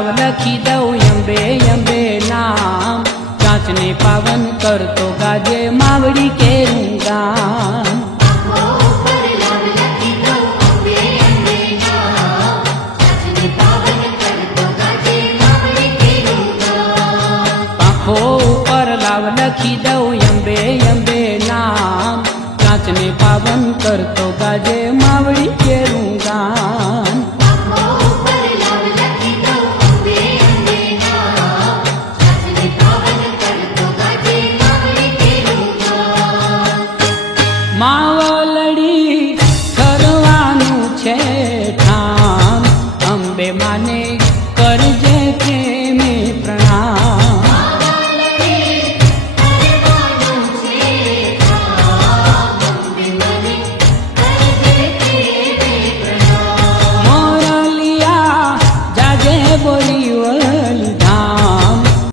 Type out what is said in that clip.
લાવ લખી દઉં અંબે અંબે નામ, ચાંચને પાવન કરતો ગાજે માવડી કેરું ગામ. પાંખો ઉપર લાવ લખી દઉં અંબે અંબે નામ, ચાંચને પાવન કરતો ગાજે